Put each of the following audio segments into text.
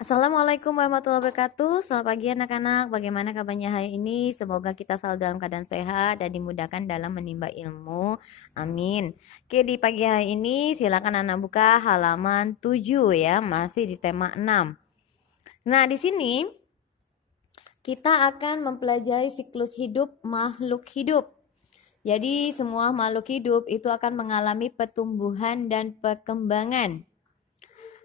Assalamualaikum warahmatullahi wabarakatuh. Selamat pagi anak-anak. Bagaimana kabarnya hari ini? Semoga kita selalu dalam keadaan sehat dan dimudahkan dalam menimba ilmu. Amin. Oke, di pagi hari ini silakan anak buka halaman 7 ya, masih di tema 6. Nah, di sini kita akan mempelajari siklus hidup makhluk hidup. Jadi, semua makhluk hidup itu akan mengalami pertumbuhan dan perkembangan.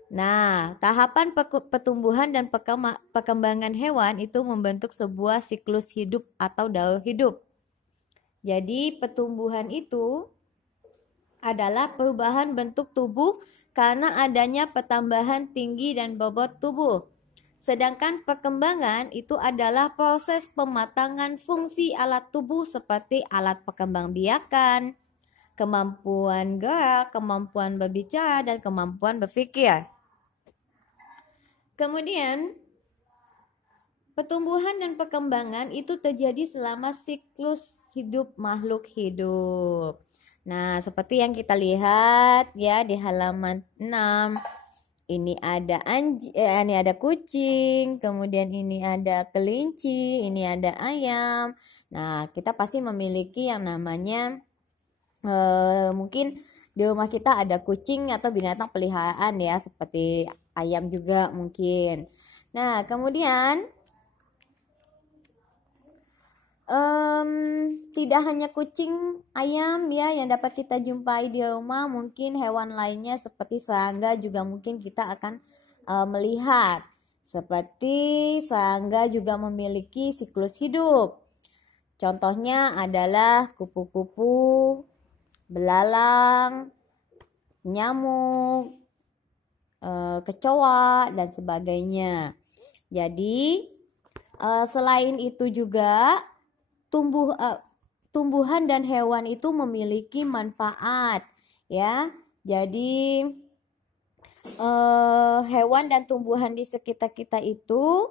Nah, tahapan pertumbuhan dan perkembangan hewan itu membentuk sebuah siklus hidup atau daur hidup. Jadi, pertumbuhan itu adalah perubahan bentuk tubuh karena adanya pertambahan tinggi dan bobot tubuh. Sedangkan perkembangan itu adalah proses pematangan fungsi alat tubuh seperti alat perkembangbiakan, kemampuan gerak, kemampuan berbicara, dan kemampuan berpikir. Kemudian, pertumbuhan dan perkembangan itu terjadi selama siklus hidup makhluk hidup. Nah, seperti yang kita lihat ya di halaman 6. Ini ada kucing, kemudian ini ada kelinci, ini ada ayam. Nah, kita pasti memiliki yang namanya mungkin di rumah kita ada kucing atau binatang peliharaan ya, seperti ayam juga mungkin. Nah, kemudian tidak hanya kucing, ayam ya yang dapat kita jumpai di rumah, mungkin hewan lainnya seperti serangga juga mungkin kita akan melihat. Seperti serangga juga memiliki siklus hidup. Contohnya adalah kupu-kupu, belalang, nyamuk, kecoa, dan sebagainya. Jadi, selain itu juga tumbuhan dan hewan itu memiliki manfaat, ya. Jadi, hewan dan tumbuhan di sekitar kita itu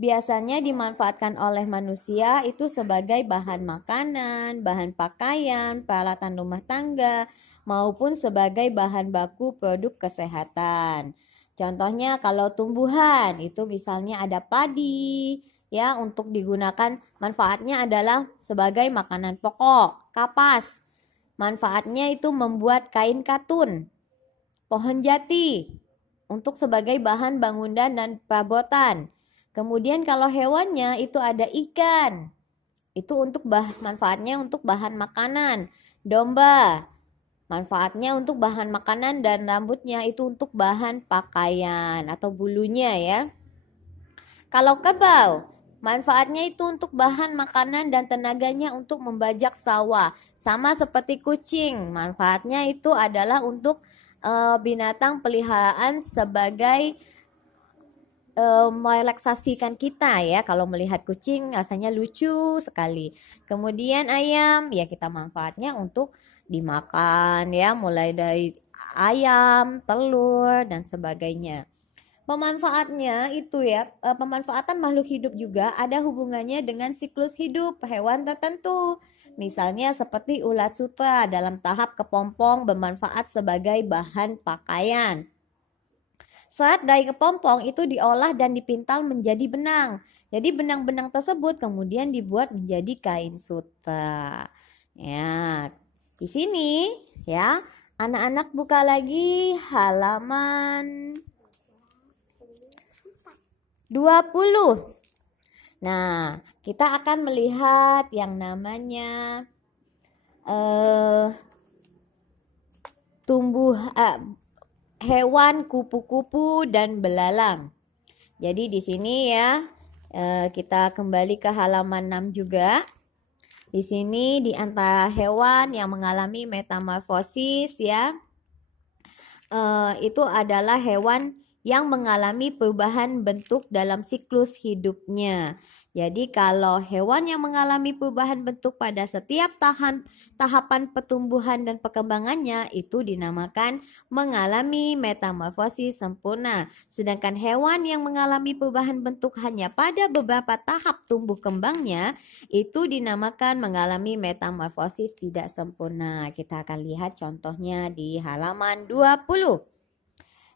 biasanya dimanfaatkan oleh manusia itu sebagai bahan makanan, bahan pakaian, peralatan rumah tangga, maupun sebagai bahan baku produk kesehatan. Contohnya kalau tumbuhan itu misalnya ada padi ya, untuk digunakan, manfaatnya adalah sebagai makanan pokok. Kapas, manfaatnya itu membuat kain katun. Pohon jati untuk sebagai bahan bangunan dan perabotan. Kemudian kalau hewannya itu ada ikan, itu untuk manfaatnya untuk bahan makanan. Domba, manfaatnya untuk bahan makanan, dan rambutnya itu untuk bahan pakaian atau bulunya ya. Kalau kerbau, manfaatnya itu untuk bahan makanan dan tenaganya untuk membajak sawah. Sama seperti kucing, manfaatnya itu adalah untuk binatang peliharaan sebagai merelaksasikan kita ya. Kalau melihat kucing rasanya lucu sekali. Kemudian ayam ya, kita manfaatnya untuk dimakan ya, mulai dari ayam, telur, dan sebagainya. Pemanfaatnya itu ya, pemanfaatan makhluk hidup juga ada hubungannya dengan siklus hidup hewan tertentu. Misalnya seperti ulat sutra dalam tahap kepompong bermanfaat sebagai bahan pakaian. Serat dari kepompong itu diolah dan dipintal menjadi benang. Jadi benang-benang tersebut kemudian dibuat menjadi kain sutra. Ya, di sini ya, anak-anak buka lagi halaman 20. Nah, kita akan melihat yang namanya hewan kupu-kupu dan belalang. Jadi di sini ya, kita kembali ke halaman 6 juga. Di sini di antara hewan yang mengalami metamorfosis ya, itu adalah hewan yang mengalami perubahan bentuk dalam siklus hidupnya. Jadi kalau hewan yang mengalami perubahan bentuk pada setiap tahapan pertumbuhan dan perkembangannya itu dinamakan mengalami metamorfosis sempurna. Sedangkan hewan yang mengalami perubahan bentuk hanya pada beberapa tahap tumbuh kembangnya itu dinamakan mengalami metamorfosis tidak sempurna. Kita akan lihat contohnya di halaman 20.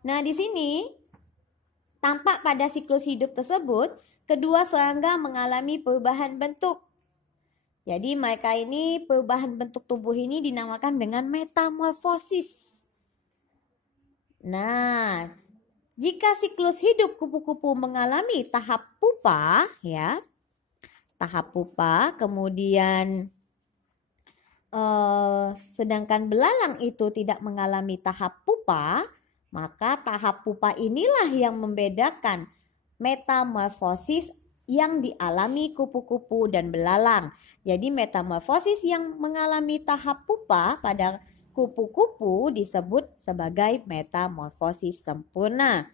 Nah, di sini Tampak pada siklus hidup tersebut, kedua serangga mengalami perubahan bentuk. Jadi mereka ini perubahan bentuk tubuh ini dinamakan dengan metamorfosis. Nah, jika siklus hidup kupu-kupu mengalami tahap pupa, ya, tahap pupa, kemudian sedangkan belalang itu tidak mengalami tahap pupa, maka tahap pupa inilah yang membedakan metamorfosis yang dialami kupu-kupu dan belalang. Jadi metamorfosis yang mengalami tahap pupa pada kupu-kupu disebut sebagai metamorfosis sempurna.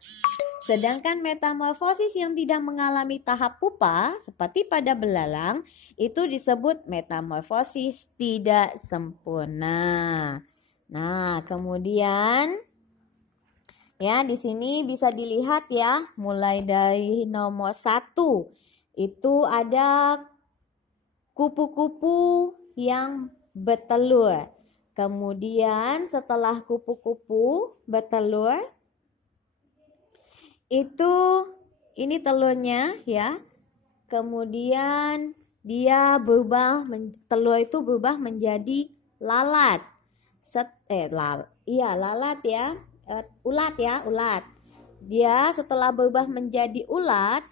Sedangkan metamorfosis yang tidak mengalami tahap pupa seperti pada belalang itu disebut metamorfosis tidak sempurna. Nah, kemudian ya di sini bisa dilihat ya, mulai dari nomor 1 itu ada kupu-kupu yang bertelur. Kemudian setelah kupu-kupu bertelur, itu ini telurnya ya. Kemudian dia telur itu berubah menjadi lalat. Lalat ya. Ulat ya, ulat. Dia setelah berubah menjadi ulat,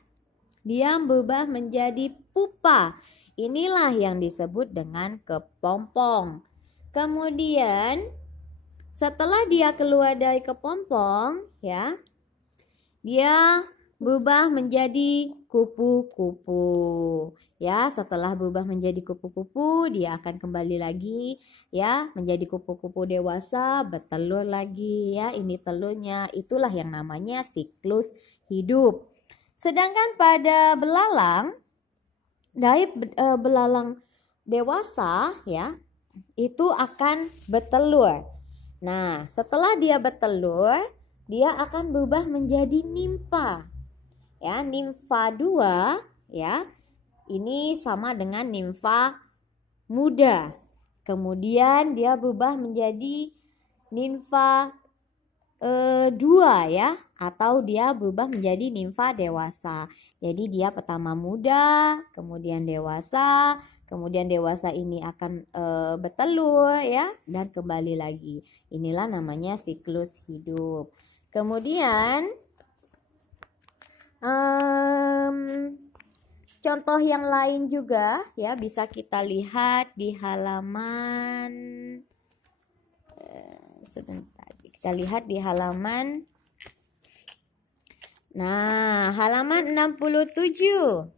dia berubah menjadi pupa. Inilah yang disebut dengan kepompong. Kemudian setelah dia keluar dari kepompong ya, dia berubah menjadi kupu-kupu. Ya, setelah berubah menjadi kupu-kupu, dia akan kembali lagi ya menjadi kupu-kupu dewasa, bertelur lagi ya. Ini telurnya, itulah yang namanya siklus hidup. Sedangkan pada belalang, dari belalang dewasa ya, itu akan bertelur. Nah, setelah dia bertelur, dia akan berubah menjadi nimfa. Ya, nimfa 2 ya. Ini sama dengan nimfa muda. Kemudian dia berubah menjadi nimfa 2 ya, atau dia berubah menjadi nimfa dewasa. Jadi dia pertama muda, kemudian dewasa, kemudian dewasa ini akan bertelur ya dan kembali lagi. Inilah namanya siklus hidup. Kemudian contoh yang lain juga ya bisa kita lihat di halaman sebentar. Kita lihat di halaman halaman 67.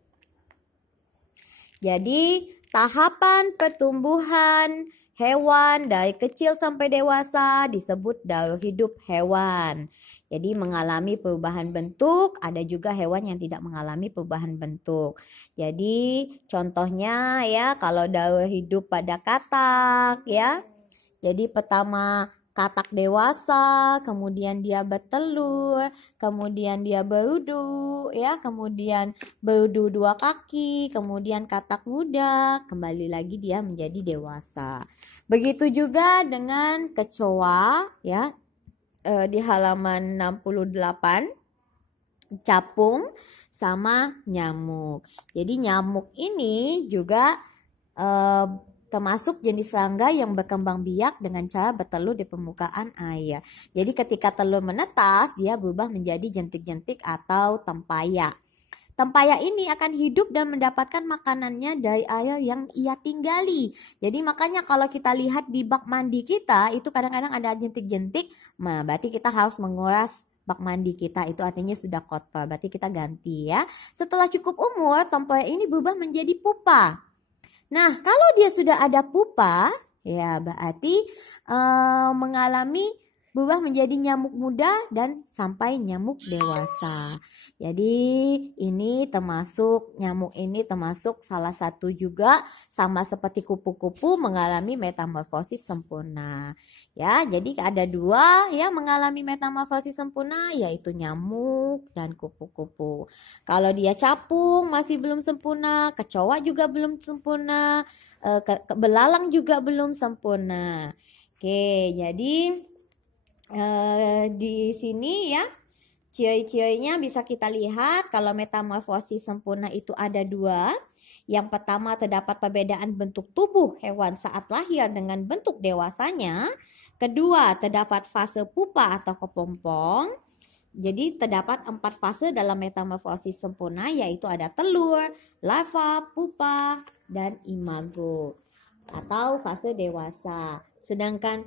Jadi tahapan pertumbuhan hewan dari kecil sampai dewasa disebut daur hidup hewan. Jadi mengalami perubahan bentuk, ada juga hewan yang tidak mengalami perubahan bentuk. Jadi contohnya ya, kalau daur hidup pada katak ya. Jadi pertama katak dewasa, kemudian dia bertelur, kemudian dia berudu ya, kemudian berudu 2 kaki, kemudian katak muda, kembali lagi dia menjadi dewasa. Begitu juga dengan kecoa ya. Di halaman 68, capung sama nyamuk. Jadi nyamuk ini juga termasuk jenis serangga yang berkembang biak dengan cara bertelur di permukaan air. Jadi ketika telur menetas, dia berubah menjadi jentik-jentik atau tempayak. Tempayak ini akan hidup dan mendapatkan makanannya dari air yang ia tinggali. Jadi makanya kalau kita lihat di bak mandi kita, itu kadang-kadang ada jentik-jentik. Nah, berarti kita harus menguras bak mandi kita. Itu artinya sudah kotor. Berarti kita ganti ya. Setelah cukup umur, tempayak ini berubah menjadi pupa. Nah, kalau dia sudah ada pupa, ya berarti mengalami berubah menjadi nyamuk muda dan sampai nyamuk dewasa. Jadi nyamuk ini termasuk salah satu juga sama seperti kupu-kupu mengalami metamorfosis sempurna. Ya, jadi ada 2 yang mengalami metamorfosis sempurna, yaitu nyamuk dan kupu-kupu. Kalau dia capung masih belum sempurna, kecoa juga belum sempurna, belalang juga belum sempurna. Oke, jadi di sini ya Ciri-cirinya bisa kita lihat kalau metamorfosis sempurna itu ada dua. Yang pertama, terdapat perbedaan bentuk tubuh hewan saat lahir dengan bentuk dewasanya. Kedua, terdapat fase pupa atau kepompong. Jadi terdapat 4 fase dalam metamorfosis sempurna, yaitu ada telur, larva, pupa, dan imago atau fase dewasa. Sedangkan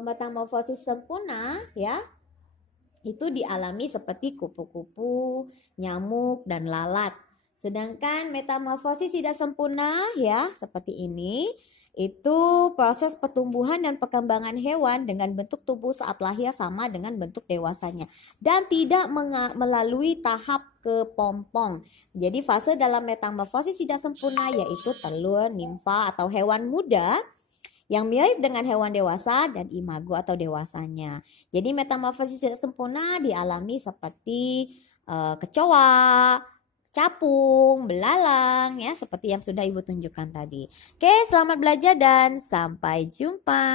metamorfosis sempurna ya itu dialami seperti kupu-kupu, nyamuk, dan lalat. Sedangkan metamorfosis tidak sempurna ya seperti ini, itu proses pertumbuhan dan perkembangan hewan dengan bentuk tubuh saat lahir sama dengan bentuk dewasanya dan tidak melalui tahap kepompong. Jadi fase dalam metamorfosis tidak sempurna yaitu telur, nimfa atau hewan muda yang mirip dengan hewan dewasa dan imago atau dewasanya. Jadi metamorfosis tidak sempurna dialami seperti kecoa, capung, belalang ya seperti yang sudah Ibu tunjukkan tadi. Oke, selamat belajar dan sampai jumpa.